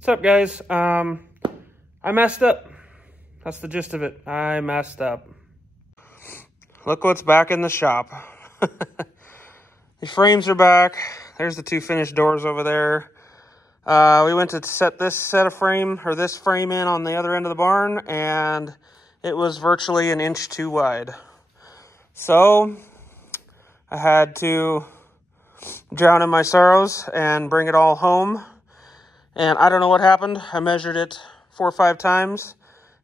What's up, guys? I messed up. That's the gist of it. I messed up. Look what's back in the shop. The frames are back. There's the two finished doors over there. We went to set this frame in on the other end of the barn, and it was virtually 1 inch too wide. So I had to drown in my sorrows and bring it all home. And I don't know what happened. I measured it 4 or 5 times,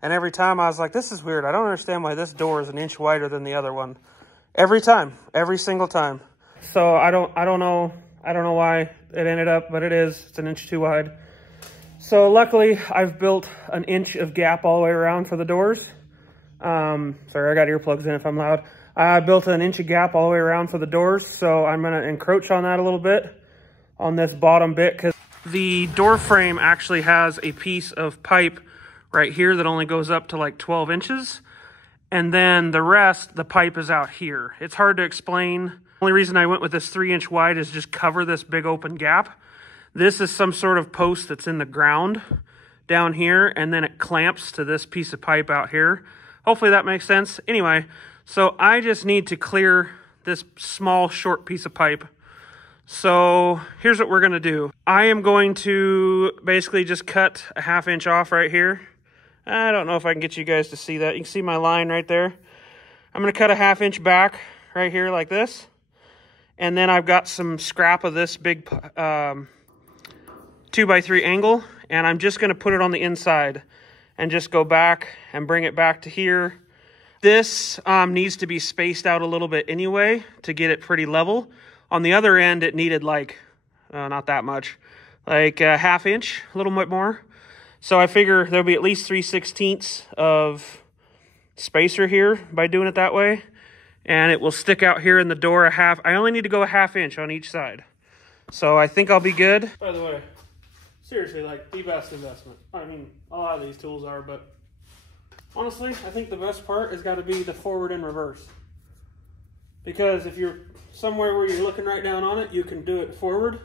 and every time I was like, this is weird. I don't understand why this door is 1 inch wider than the other one. Every time, every single time. So I don't know why it ended up, but it's 1 inch too wide. So luckily I've built 1 inch of gap all the way around for the doors. Sorry, I got earplugs in if I'm loud. I built 1 inch of gap all the way around for the doors, so I'm gonna encroach on that a little bit on this bottom bit, because the door frame actually has a piece of pipe right here that only goes up to like 12 inches. And then the rest, the pipe is out here. It's hard to explain. The only reason I went with this 3 inch wide is just cover this big open gap. This is some sort of post that's in the ground down here, and then it clamps to this piece of pipe out here. Hopefully that makes sense. Anyway, so I just need to clear this small, short piece of pipe. So here's what we're gonna do. I am going to basically just cut a 1/2 inch off right here. I don't know if I can get you guys to see that. You can see my line right there. I'm gonna cut a 1/2 inch back right here like this. And then I've got some scrap of this big 2x3 angle, and I'm just gonna put it on the inside and just go back and bring it back to here. This needs to be spaced out a little bit anyway to get it pretty level. On the other end, it needed like, not that much, like a 1/2 inch, a little bit more. So I figure there'll be at least 3/16 of spacer here by doing it that way. And it will stick out here in the door a half. I only need to go a 1/2 inch on each side. So I think I'll be good. By the way, seriously, like the best investment. I mean, a lot of these tools are, but honestly, I think the best part has got to be the forward and reverse. Because if you're somewhere where you're looking right down on it, you can do it forward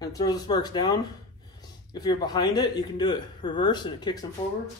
and it throws the sparks down. If you're behind it, you can do it reverse and it kicks them forward.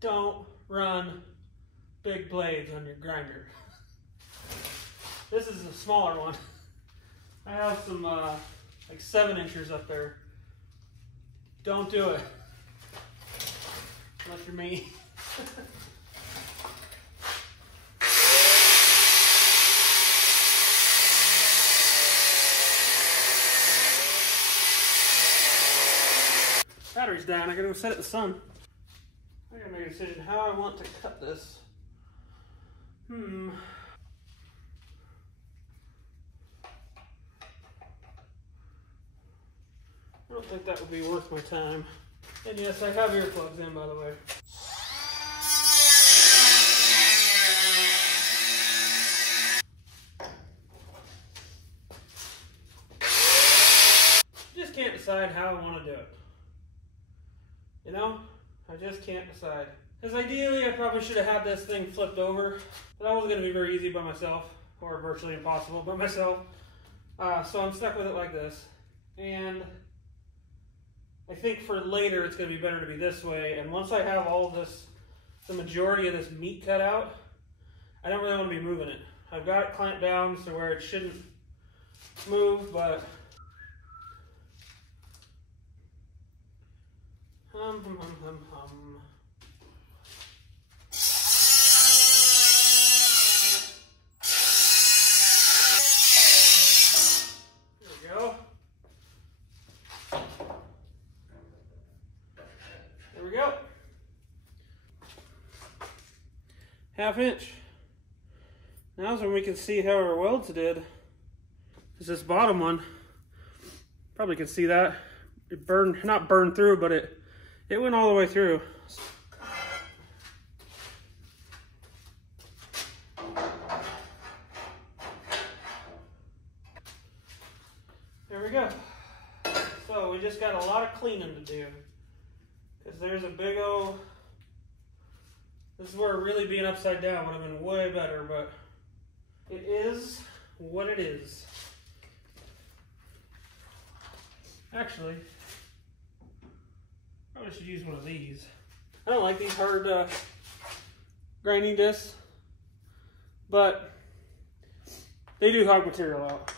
Don't run big blades on your grinder. This is a smaller one. I have some like 7 inchers up there. Don't do it. Unless you're me. Battery's down. I gotta go set it in the sun. I gotta make a decision how I want to cut this. I don't think that would be worth my time. And yes, I have earplugs in, by the way. Just can't decide how I want to do it. You know? I just can't decide. Because ideally, I probably should have had this thing flipped over. But that wasn't going to be very easy by myself, or virtually impossible by myself. So I'm stuck with it like this. And I think for later, it's going to be better to be this way. And once I have all of this, the majority of this meat cut out, I don't really want to be moving it. I've got it clamped down so where it shouldn't move, but hum. There we go. 1/2 inch. Now's when we can see how our welds did. Is this bottom one. Probably can see that. It burned, not burned through, but it went all the way through. There we go. So we just got a lot of cleaning to do. Because there's a big old... This is where really being upside down would have been way better, but it is what it is. Actually, probably should use one of these. I don't like these hard grinding discs, but they do hog material out.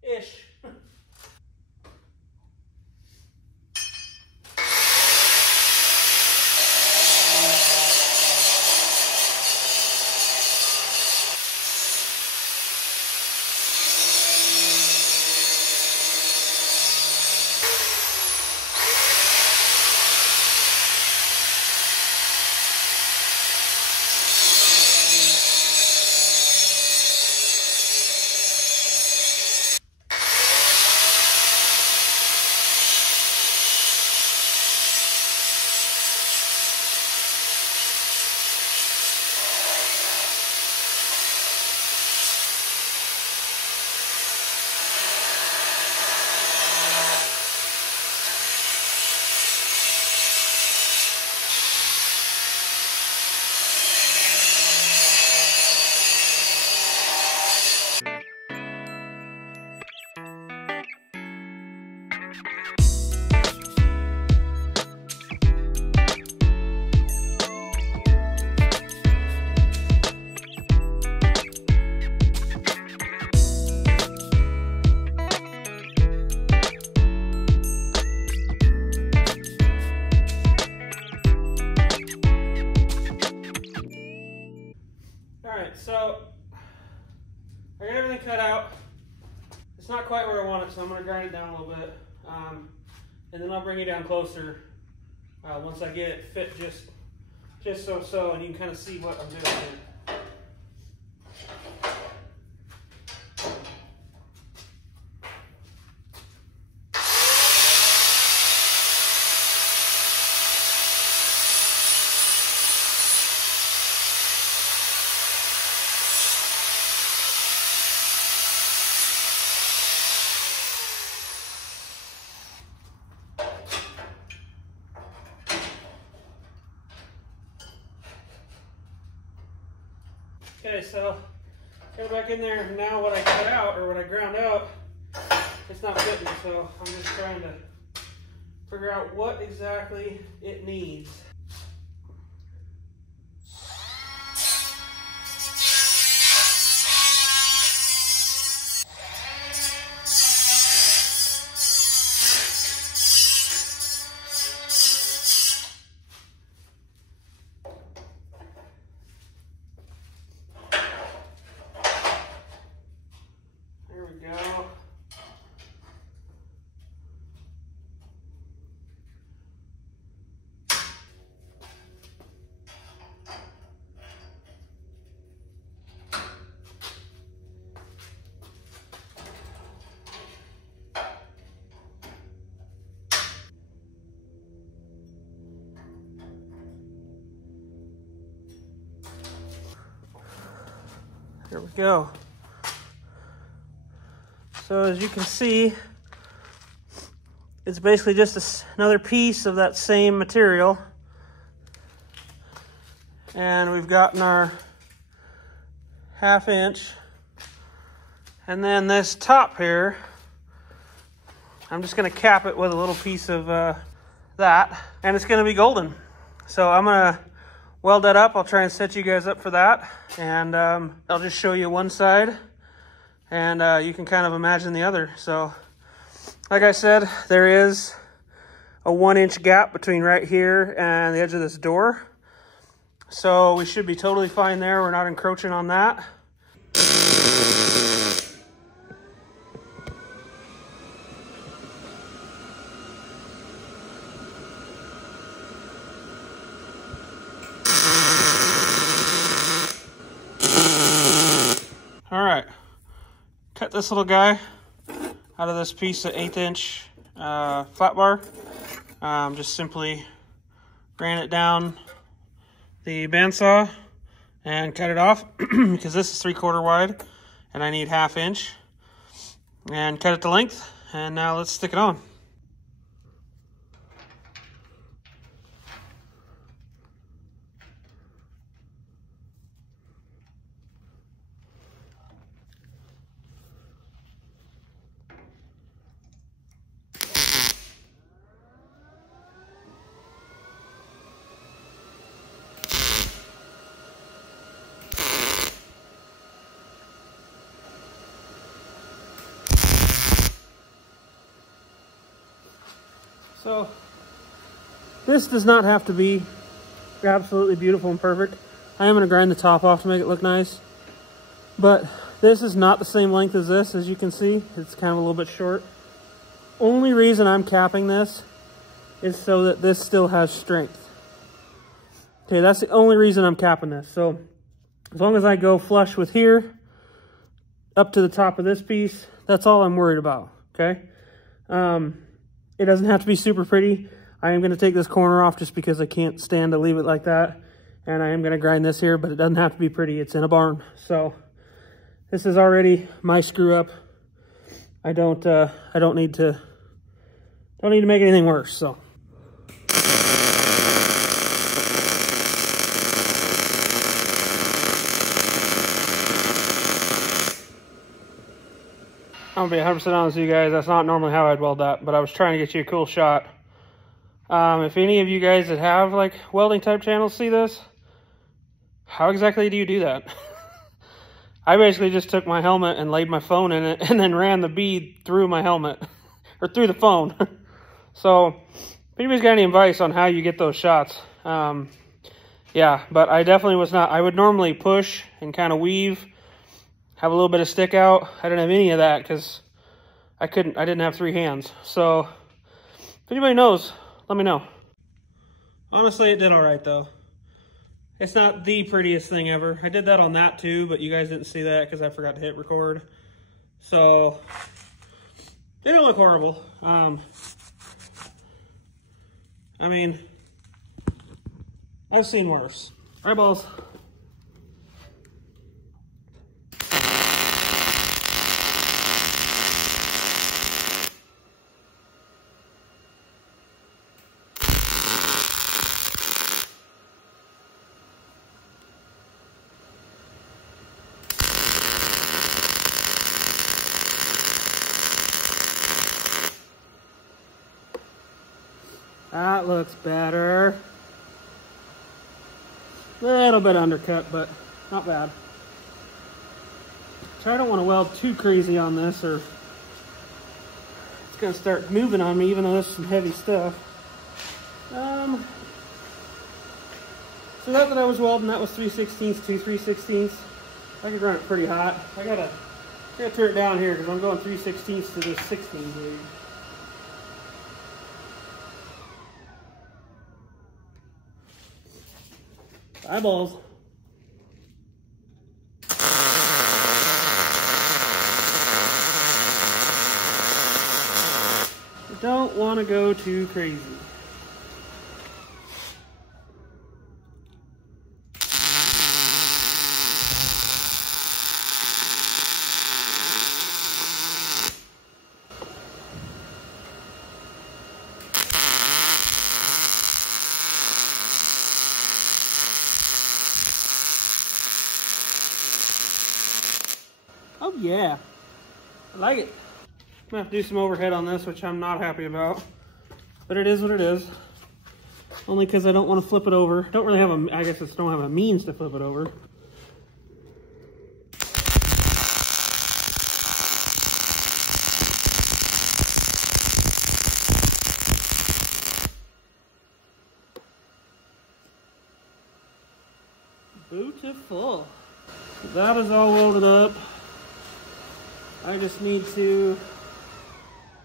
Ish. So I got everything cut out. It's not quite where I want it, so I'm going to grind it down a little bit. And then I'll bring you down closer once I get it fit just so, and you can kind of see what I'm doing here. Okay, so go back in there. Now what I cut out, or what I ground out, it's not fitting, so I'm just trying to figure out what exactly it needs. Here we go. So as you can see, It's basically just another piece of that same material. And we've gotten our 1/2 inch. And then this top here, I'm just gonna cap it with a little piece of that, and it's gonna be golden. So I'm gonna weld that up. I'll try and set you guys up for that. And I'll just show you one side, and you can kind of imagine the other. So like I said, there is a 1-inch gap between right here and the edge of this door. So we should be totally fine there. We're not encroaching on that. All right, cut this little guy out of this piece of 1/8 inch flat bar. Just simply ran it down the bandsaw and cut it off because this is 3/4 wide and I need 1/2 inch, and cut it to length. And now let's stick it on. So this does not have to be absolutely beautiful and perfect. I am going to grind the top off to make it look nice. But this is not the same length as this, as you can see. It's kind of a little bit short. Only reason I'm capping this is so that this still has strength. Okay, that's the only reason I'm capping this. So as long as I go flush with here, up to the top of this piece, that's all I'm worried about, okay? It doesn't have to be super pretty. I am going to take this corner off just because I can't stand to leave it like that. And I am going to grind this here, but it doesn't have to be pretty. It's in a barn. So this is already my screw up. I don't need to make anything worse. So I'm gonna be 100% honest with you guys. That's not normally how I'd weld that, but I was trying to get you a cool shot. If any of you guys that have like welding type channels see this, how exactly do you do that? I basically just took my helmet and laid my phone in it and then ran the bead through my helmet or through the phone. So if anybody's got any advice on how you get those shots, yeah, but I definitely was not. I would normally push and kind of weave, have a little bit of stick out. I didn't have any of that because I didn't have 3 hands. So if anybody knows, let me know. Honestly, it did all right though. It's not the prettiest thing ever. I did that on that too, but you guys didn't see that because I forgot to hit record. So it didn't look horrible. I mean, I've seen worse. Eyeballs. That looks better. A little bit undercut, but not bad. So I don't want to weld too crazy on this or it's going to start moving on me, even though this is some heavy stuff. So that I was welding, that was 3/16, 2 3/16. I could run it pretty hot. I gotta turn it down here because I'm going 3/16 to this 16 gauge. Eyeballs. You don't want to go too crazy. Yeah, I like it. I'm gonna have to do some overhead on this, which I'm not happy about, but it is what it is. Only because I don't want to flip it over. Don't really have a, I guess I just don't have a means to flip it over. Beautiful. That is all loaded up. I just need to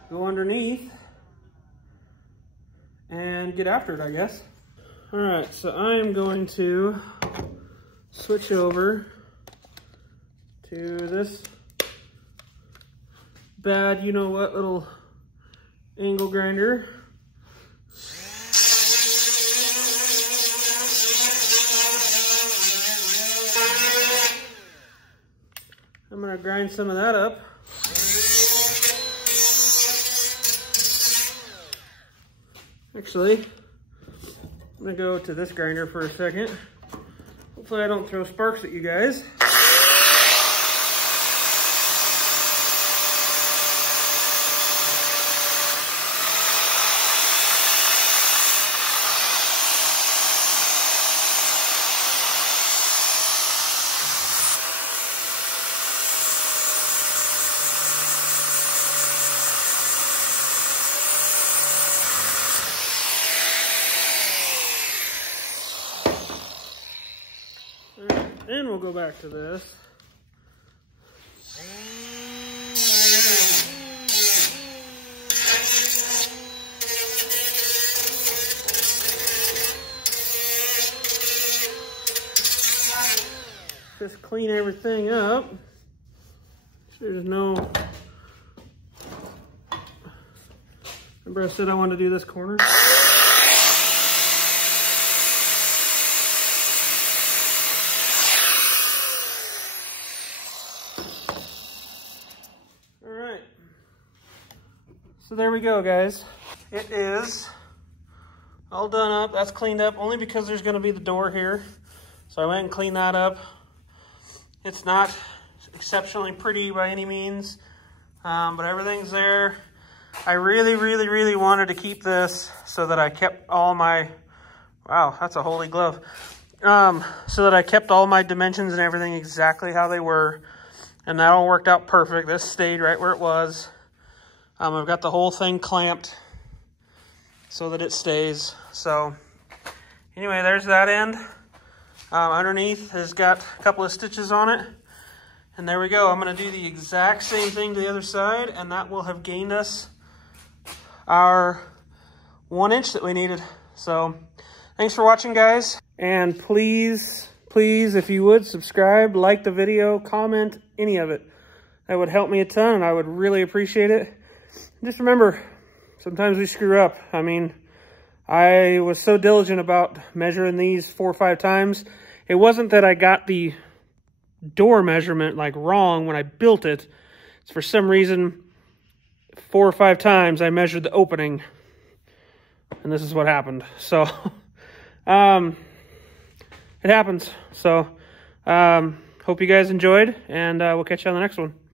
go underneath and get after it, I guess. All right, so I am going to switch over to this bad, you know what, little angle grinder. I'm gonna grind some of that up. Actually, I'm gonna go to this grinder for a second. Hopefully I don't throw sparks at you guys. Then we'll go back to this. Just clean everything up. There's no... Remember I said I wanted to do this corner? So there we go, guys. It is all done up. That's cleaned up only because there's going to be the door here. So I went and cleaned that up. It's not exceptionally pretty by any means, but everything's there. I really, really, really wanted to keep this so that I kept all my, wow, that's a holy glove. So that I kept all my dimensions and everything exactly how they were. And that all worked out perfect. This stayed right where it was. I've got the whole thing clamped so that it stays. So anyway, there's that end. Underneath has got a couple of stitches on it. And there we go. I'm going to do the exact same thing to the other side, and that will have gained us our 1 inch that we needed. So thanks for watching, guys. And please, please, if you would, subscribe, like the video, comment, any of it. That would help me a ton, and I would really appreciate it. Just remember, sometimes we screw up. I mean, I was so diligent about measuring these 4 or 5 times. It wasn't that I got the door measurement like wrong when I built it. It's for some reason 4 or 5 times I measured the opening, and this is what happened. So it happens. So hope you guys enjoyed, and we'll catch you on the next one.